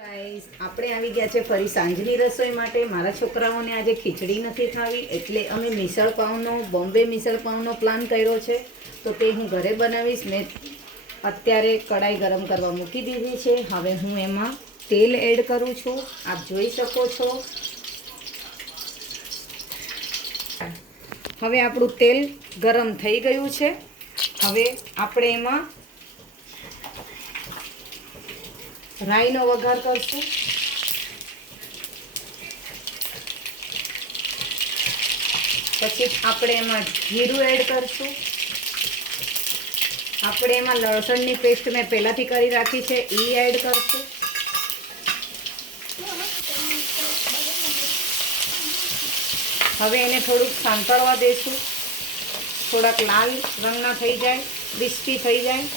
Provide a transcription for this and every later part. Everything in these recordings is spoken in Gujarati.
ગાઈસ આપણે આવી ગયા છે ફરી સાંજની રસોઈ માટે. મારા છોકરાઓને આજે ખીચડી નથી ખાવી એટલે અમે મિસળ પાવનો બોમ્બે મિસળ પાવનો પ્લાન કર્યો છે. તો તે હું ઘરે બનાવીશ. મેં અત્યારે કઢાઈ ગરમ કરવા મૂકી દીધી છે. હવે હું એમાં તેલ એડ કરું છું. આપ જોઈ શકો છો. હવે આપણું તેલ ગરમ થઈ ગયું છે. હવે આપણે એમાં રાઈનો વઘાર કરશું. પછી આપણે એમાં જીરું એડ કરશું. આપણે એમાં લસણની પેસ્ટ મેં પહેલાંથી કરી રાખી છે એ એડ કરશું. હવે એને થોડુંક સાંતળવા દઈશું. થોડાક લાલ રંગના થઈ જાય, ક્રિસ્પી થઈ જાય.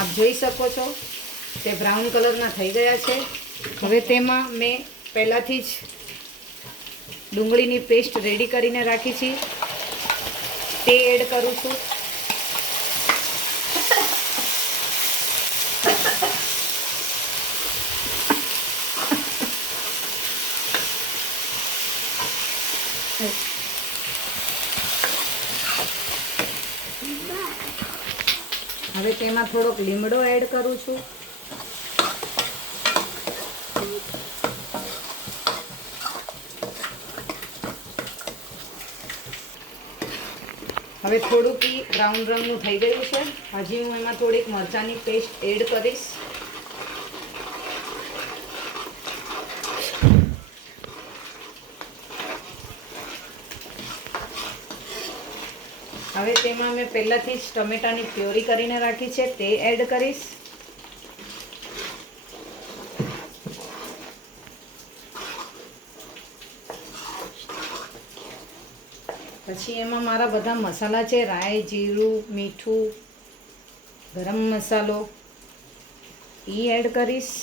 આપ જોઈ શકો છો તે બ્રાઉન કલરના થઈ ગયા છે. હવે તેમાં મેં પહેલાંથી જ ડુંગળીની પેસ્ટ રેડી કરીને રાખી છે તે એડ કરું છું. હવે તેમાં થોડોક લીમડો એડ કરું છું. હવે થોડુંક બ્રાઉન રંગનું થઈ ગયું છે. હજી હું એમાં થોડીક મરચાંની પેસ્ટ એડ કરીશ. હવે તેમાં મેં પહેલાંથી જ ટમેટાની પ્યોરી કરીને રાખી છે તે એડ કરીશ. પછી એમાં મારા બધા મસાલા છે રાઈ, જીરું, મીઠું, ગરમ મસાલો એ એડ કરીશ.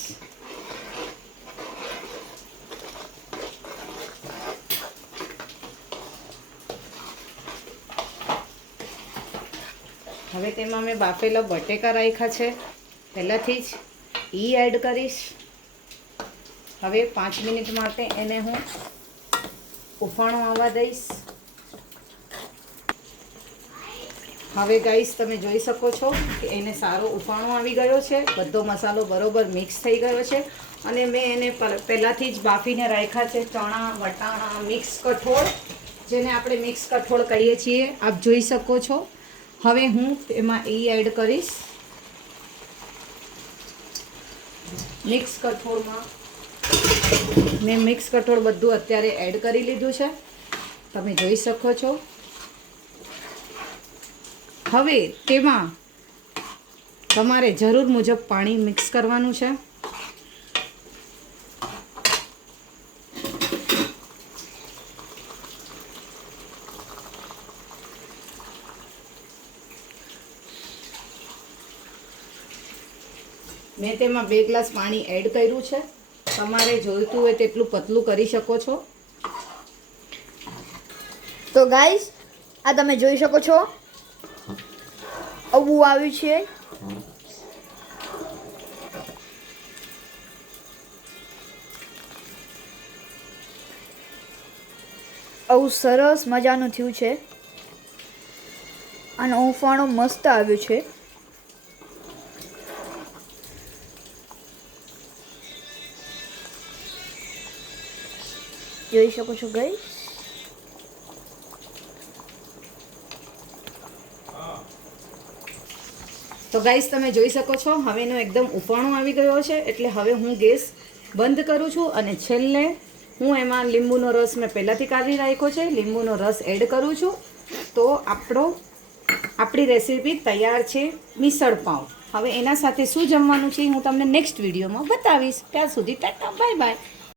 હવે તેમાં મેં બાફેલા બટેકા રાખ્યા છે પહેલાંથી જ એ એડ કરીશ. હવે 5 મિનિટ માટે એને હું ઉફાણો આવવા દઈશ. હવે ગાઈસ તમે જોઈ શકો છો કે એને સારો ઉફાણો આવી ગયો છે. બધો મસાલો બરોબર મિક્સ થઈ ગયો છે. અને મેં એને પહેલાંથી જ બાફીને રાખ્યા છે ચણા, વટાણા, મિક્સ કઠોળ, જેને આપણે મિક્સ કઠોળ કહીએ છીએ. આપ જોઈ શકો છો. હવે હું એમાં એ એડ કરીશ. મિક્સ કઠોળમાં મેં મિક્સ કઠોળ બધું અત્યારે એડ કરી લીધું છે. તમે જોઈ શકો છો. હવે તેમાં તમારે જરૂર મુજબ પાણી મિક્સ કરવાનું છે. મેં તેમાં 2 ગ્લાસ પાણી એડ કર્યું છે. તમારે જોઈતું હોય તેટલું પતલું કરી શકો છો. તો ગાઈસ આ તમે જોઈ શકો છો આવું આવ્યું છે. આવું સરસ મજાનું થયું છે. આનો ઉફાણો મસ્ત આવ્યો છે. જોઈ શકો છો ગાઈસ. તો ગાઈસ તમે જોઈ શકો છો હવે એનો એકદમ ઉફાણો આવી ગયો છે. એટલે હવે હું ગેસ બંધ કરું છું અને છેલ્લે હું એમાં લીંબુનો રસ મેં પહેલાંથી કાઢી રાખ્યો છે. લીંબુનો રસ એડ કરું છું. તો આપણી રેસીપી તૈયાર છે મિસળ પાવ. હવે એના સાથે શું જમવાનું છે હું તમને નેક્સ્ટ વિડીયોમાં બતાવીશ. ત્યાં સુધી ટાટા બાય બાય.